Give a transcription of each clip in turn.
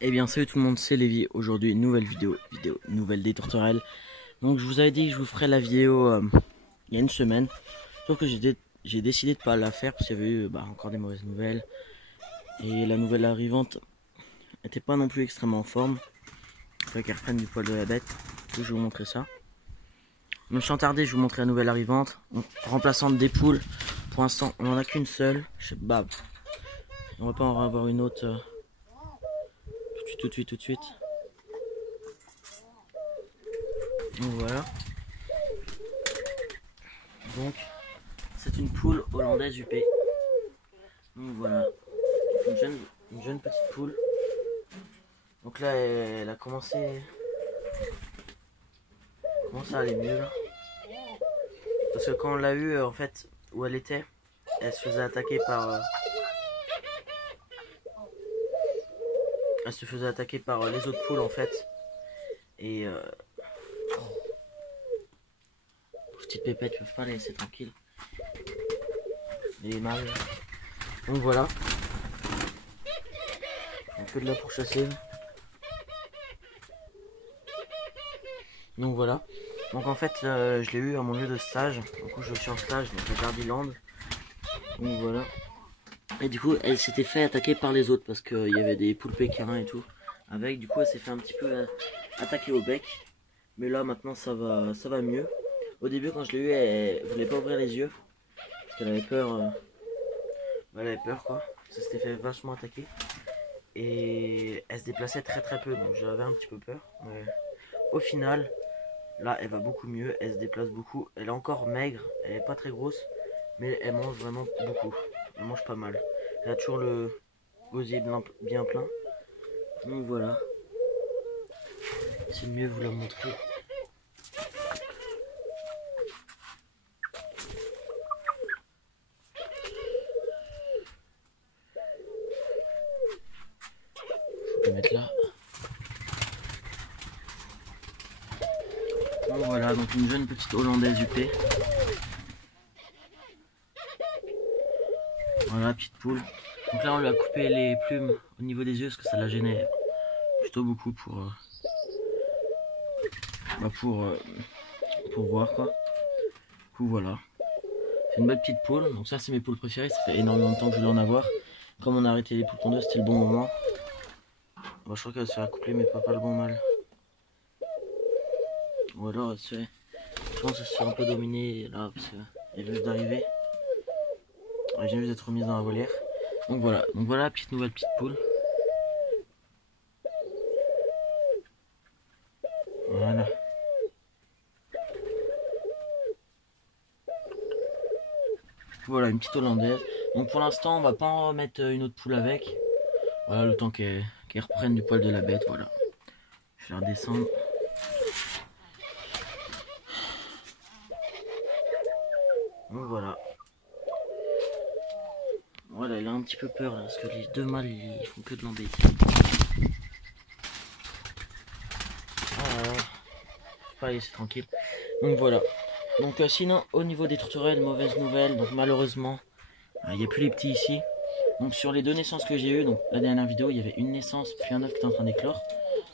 Eh bien salut tout le monde, c'est Lévi. Aujourd'hui une nouvelle vidéo nouvelle des tourterelles. Donc je vous avais dit que je vous ferais la vidéo il y a une semaine. Sauf que j'ai décidé de pas la faire parce qu'il y avait eu encore des mauvaises nouvelles. Et la nouvelle arrivante n'était pas non plus extrêmement en forme. Il fallait qu'elle reprenne du poil de la bête. Donc, je vais vous montrer ça. Donc sans tarder, je vais vous montrer la nouvelle arrivante. Donc, remplaçante des poules. Pour l'instant on en a qu'une seule. On va pas en avoir une autre tout de suite. Donc voilà. Donc c'est une poule hollandaise UP. Donc voilà, une jeune petite poule. Donc là elle a commencé à aller mieux là. Parce que quand on l'a eu en fait où elle était, elle se faisait attaquer par les autres poules en fait. Et petites pépettes peuvent pas les laisser tranquilles. Les mâles. Donc voilà. Un peu de là pour chasser. Donc voilà. Donc en fait je l'ai eu à mon lieu de stage. Du coup je suis en stage donc à Jardiland. Donc voilà. Et du coup elle s'était fait attaquer par les autres parce qu'il y avait des poules pékins et tout. Avec du coup elle s'est fait un petit peu attaquer au bec. Mais là maintenant ça va mieux. Au début quand je l'ai eu elle voulait pas ouvrir les yeux. Parce qu'elle avait peur. Elle avait peur quoi. Ça s'était fait vachement attaquer. Et elle se déplaçait très peu. Donc j'avais un petit peu peur. Mais au final, là elle va beaucoup mieux. Elle se déplace beaucoup. Elle est encore maigre. Elle est pas très grosse. Mais elle mange vraiment beaucoup. Elle mange pas mal. Elle a toujours le gosier bien plein. Donc voilà. C'est mieux vous la montrer. Je vais le mettre là. Donc voilà, donc une jeune petite hollandaise UP. Voilà, petite poule. Donc là on lui a coupé les plumes au niveau des yeux parce que ça la gênait plutôt beaucoup pour voir quoi. Du coup voilà. C'est une belle petite poule. Donc ça c'est mes poules préférées. Ça fait énormément de temps que je voulais en avoir. Comme on a arrêté les poules pondeuses, c'était le bon moment. Bon, je crois qu'elle se fait accoupler mais pas le bon mal. Ou alors elle se fait... Je pense qu'elle se fait un peu dominer là parce qu'elle vient juste d'arriver. Elle vient juste d'être remise dans la volière. Donc voilà, nouvelle petite poule. Voilà. Voilà une petite hollandaise. Donc pour l'instant on va pas en mettre une autre poule avec. Voilà le temps qu'elle reprenne du poil de la bête. Voilà. Je vais la redescendre. Donc voilà. Voilà, elle a un petit peu peur là, parce que les deux mâles ils font que de l'embêter. Voilà. Faut pas la laisser tranquille. Donc voilà. Donc sinon au niveau des tourterelles, mauvaise nouvelle. Donc malheureusement, il n'y a plus les petits ici. Donc sur les deux naissances que j'ai eues, donc la dernière vidéo, il y avait une naissance puis un œuf qui était en train d'éclore.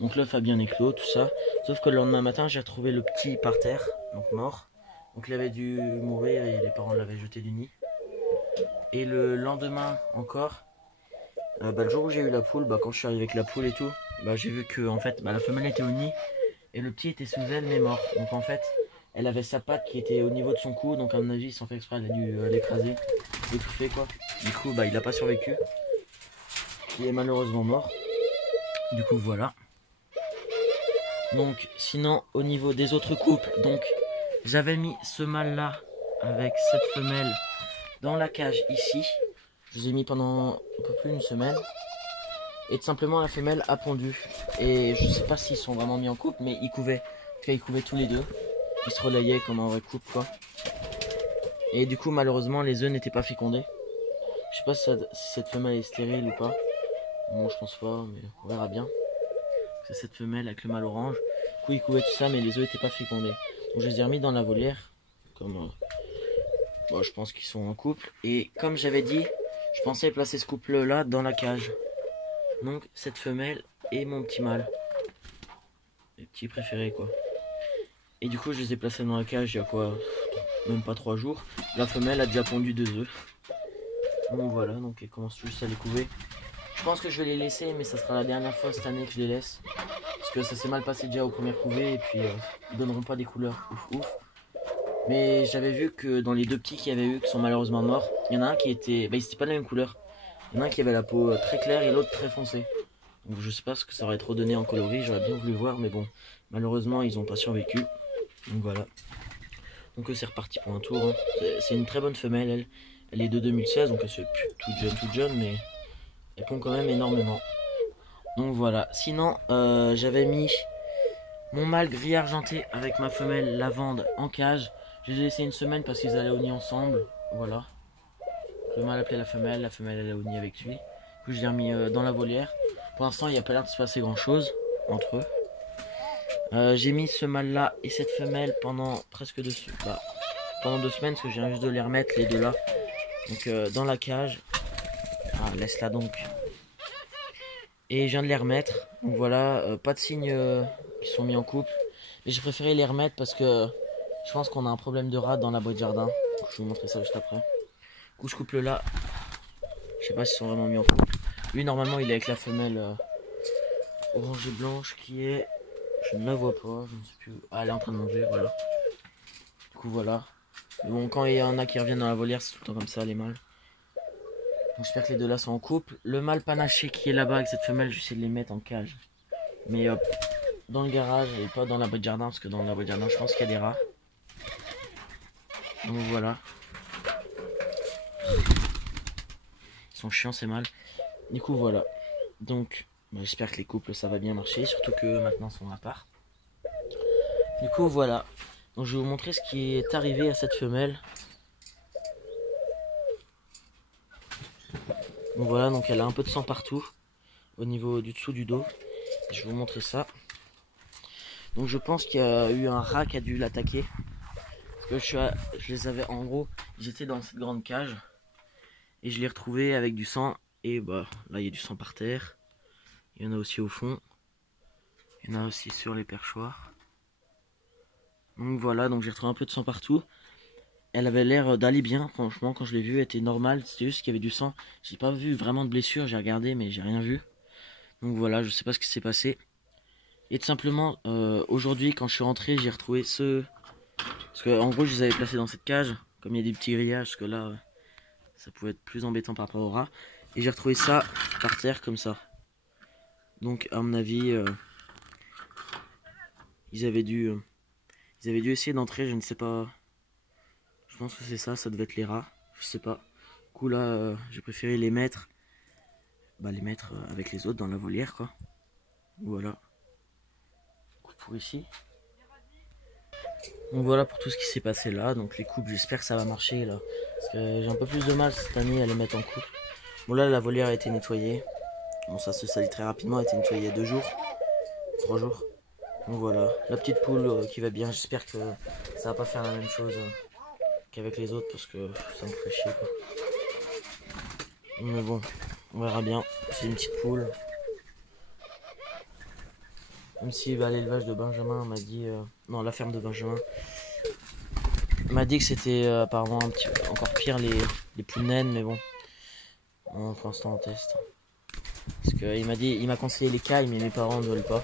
Donc l'œuf a bien éclos, tout ça. Sauf que le lendemain matin, j'ai retrouvé le petit par terre, donc mort. Donc il avait dû mourir et les parents l'avaient jeté du nid. Et le lendemain encore, le jour où j'ai eu la poule, quand je suis arrivé avec la poule et tout, j'ai vu que en fait, la femelle était au nid et le petit était sous elle mais mort. Donc en fait, elle avait sa patte qui était au niveau de son cou, donc à mon avis, sans faire exprès, elle a dû l'écraser, l'étouffer quoi. Du coup, il n'a pas survécu. Il est malheureusement mort. Du coup, voilà. Donc, sinon, au niveau des autres couples, donc j'avais mis ce mâle là avec cette femelle dans la cage ici. Je les ai mis pendant un peu plus d'une semaine. Et tout simplement la femelle a pondu. Et je sais pas s'ils sont vraiment mis en couple, mais ils couvaient. En tout cas, ils couvaient tous les deux. Ils se relayaient comme un vrai couple quoi. Et du coup malheureusement les œufs n'étaient pas fécondés. Je sais pas si cette femelle est stérile ou pas. Bon je pense pas, mais on verra bien. C'est cette femelle avec le mâle orange. Du coup ils couvaient tout ça mais les œufs n'étaient pas fécondés. Donc je les ai remis dans la volière. Comme je pense qu'ils sont en couple. Et comme j'avais dit, je pensais placer ce couple là dans la cage. Donc cette femelle et mon petit mâle. Les petits préférés quoi. Et du coup je les ai placés dans la cage il y a quoi, même pas 3 jours. La femelle a déjà pondu 2 œufs. Donc voilà, donc elle commence juste à les couver. Je pense que je vais les laisser, mais ça sera la dernière fois cette année que je les laisse. Parce que ça s'est mal passé déjà aux premières couvées et puis ils donneront pas des couleurs ouf ouf. Mais j'avais vu que dans les 2 petits qu'il y avait eu qui sont malheureusement morts, il y en a un qui était, ils étaient pas de la même couleur. Il y en a un qui avait la peau très claire et l'autre très foncée. Donc je sais pas ce que ça aurait trop donné en coloris, j'aurais bien voulu voir, mais bon, malheureusement ils ont pas survécu. Donc voilà. Donc c'est reparti pour un tour. Hein. C'est une très bonne femelle, elle. Elle est de 2016, donc elle se plus toute jeune, mais elle pond quand même énormément. Donc voilà. Sinon, j'avais mis mon mâle gris argenté avec ma femelle lavande en cage. Je les ai laissés une semaine parce qu'ils allaient au nid ensemble. Voilà. Le mâle appelait la femelle allait au nid avec lui. Du coup, je l'ai remis dans la volière. Pour l'instant, il n'y a pas l'air de se passer grand chose entre eux. J'ai mis ce mâle là et cette femelle pendant presque pendant 2 semaines parce que je viens juste de les remettre les deux là. Donc dans la cage. Ah, laisse-la donc. Et je viens de les remettre. Donc voilà, pas de signes qui sont mis en couple. Mais j'ai préféré les remettre parce que je pense qu'on a un problème de rat dans la boîte de jardin. Je vais vous montrer ça juste après. Du coup, ce couple là, je sais pas s'ils sont vraiment mis en couple. Lui, normalement, il est avec la femelle orange et blanche qui est. Je ne la vois pas, je ne sais plus. Ah, elle est en train de manger, voilà. Du coup, voilà. Mais bon, quand il y en a qui reviennent dans la volière, c'est tout le temps comme ça, les mâles. Donc, j'espère que les deux là sont en couple. Le mâle panaché qui est là-bas avec cette femelle, j'essaie de les mettre en cage. Mais dans le garage et pas dans la boîte de jardin, parce que dans la boîte de jardin, je pense qu'il y a des rats. Donc voilà. Ils sont chiants ces mâles. Du coup, voilà. Donc, j'espère que les couples ça va bien marcher, surtout que maintenant sont à part. Du coup, voilà. Donc, je vais vous montrer ce qui est arrivé à cette femelle. Donc voilà, donc elle a un peu de sang partout au niveau du dessous du dos. Je vais vous montrer ça. Donc je pense qu'il y a eu un rat qui a dû l'attaquer. Parce que je les avais en gros, ils étaient dans cette grande cage. Et je les retrouvés avec du sang. Et bah là il y a du sang par terre. Il y en a aussi au fond. Il y en a aussi sur les perchoirs. Donc voilà, donc j'ai retrouvé un peu de sang partout. Elle avait l'air d'aller bien, franchement, quand je l'ai vue, elle était normale, c'était juste qu'il y avait du sang. J'ai pas vu vraiment de blessure, j'ai regardé, mais j'ai rien vu. Donc voilà, je sais pas ce qui s'est passé. Et tout simplement, aujourd'hui, quand je suis rentré, j'ai retrouvé ce... Parce que en gros, je les avais placés dans cette cage, comme il y a des petits grillages, parce que là, ça pouvait être plus embêtant par rapport au rat. Et j'ai retrouvé ça par terre, comme ça. Donc, à mon avis, ils avaient dû essayer d'entrer, je ne sais pas... Je pense que c'est ça, ça devait être les rats, je sais pas. Du coup là, j'ai préféré les mettre, avec les autres dans la volière quoi. Voilà. Coup pour ici. Donc voilà pour tout ce qui s'est passé là. Donc les couples, j'espère que ça va marcher là. Parce que j'ai un peu plus de mal cette année à les mettre en couple. Bon là la volière a été nettoyée. Bon ça se salit très rapidement, elle a été nettoyée il y a 2 jours, 3 jours. Donc voilà, la petite poule qui va bien, j'espère que ça va pas faire la même chose qu'avec les autres parce que ça me ferait chier quoi. Mais bon, on verra bien. C'est une petite poule. Même si l'élevage de Benjamin m'a dit... non, la ferme de Benjamin m'a dit que c'était apparemment un petit peu encore pire les poules naines. Mais bon, pour l'instant on teste. Parce qu'il m'a conseillé les cailles, mais mes parents ne veulent pas.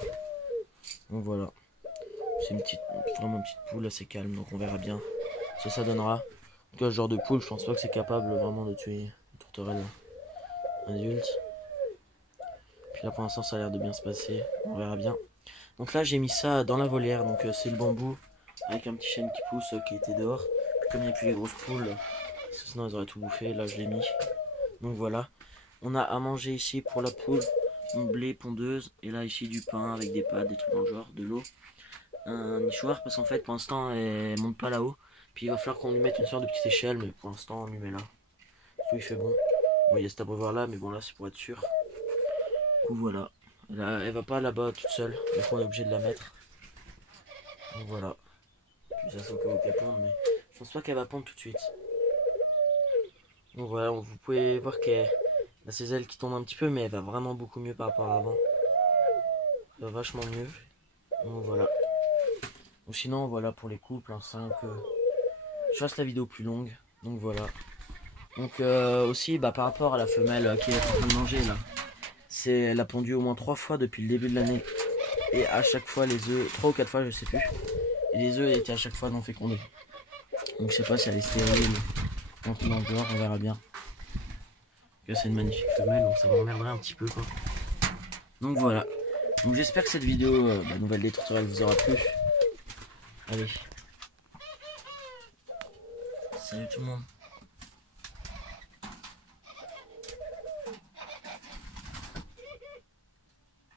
Donc voilà. C'est vraiment une petite poule assez calme. Donc on verra bien ce que ça donnera. En tout cas, ce genre de poule, je pense pas que c'est capable vraiment de tuer une tourterelle adulte. Puis là pour l'instant ça a l'air de bien se passer, on verra bien. Donc là j'ai mis ça dans la volière, donc c'est le bambou avec un petit chêne qui pousse qui était dehors. Puis comme il n'y a plus les grosses poules, sinon elles auraient tout bouffé, là je l'ai mis. Donc voilà, on a à manger ici pour la poule, un blé pondeuse, et là ici du pain avec des pâtes, des trucs dans le genre, de l'eau. Un nichoir parce qu'en fait pour l'instant elle monte pas là-haut. Puis il va falloir qu'on lui mette une sorte de petite échelle, mais pour l'instant on lui met là. Tout il fait bon. Bon il y a cet abreuvoir là, mais bon là c'est pour être sûr. Du coup voilà, elle va pas là-bas toute seule, des fois on est obligé de la mettre. Donc voilà, puis ça c'est au cas pondre, mais je pense pas qu'elle va pondre tout de suite. Donc voilà, vous pouvez voir qu'elle a ses ailes qui tombent un petit peu, mais elle va vraiment beaucoup mieux par rapport à avant. Ça va vachement mieux. Donc voilà. Ou sinon voilà pour les couples enceintes. Je fasse la vidéo plus longue. Donc voilà. Donc aussi par rapport à la femelle qui est en train de manger là. Elle a pondu au moins 3 fois depuis le début de l'année. Et à chaque fois les œufs, 3 ou 4 fois je sais plus. Et les œufs étaient à chaque fois non fécondés. Donc je sais pas si elle est stérile. Donc on va voir, on verra bien. C'est une magnifique femelle, donc ça m'emmerderait un petit peu quoi. Donc voilà. Donc j'espère que cette vidéo nouvelle des tourterelles vous aura plu. Allez. Salut tout le monde.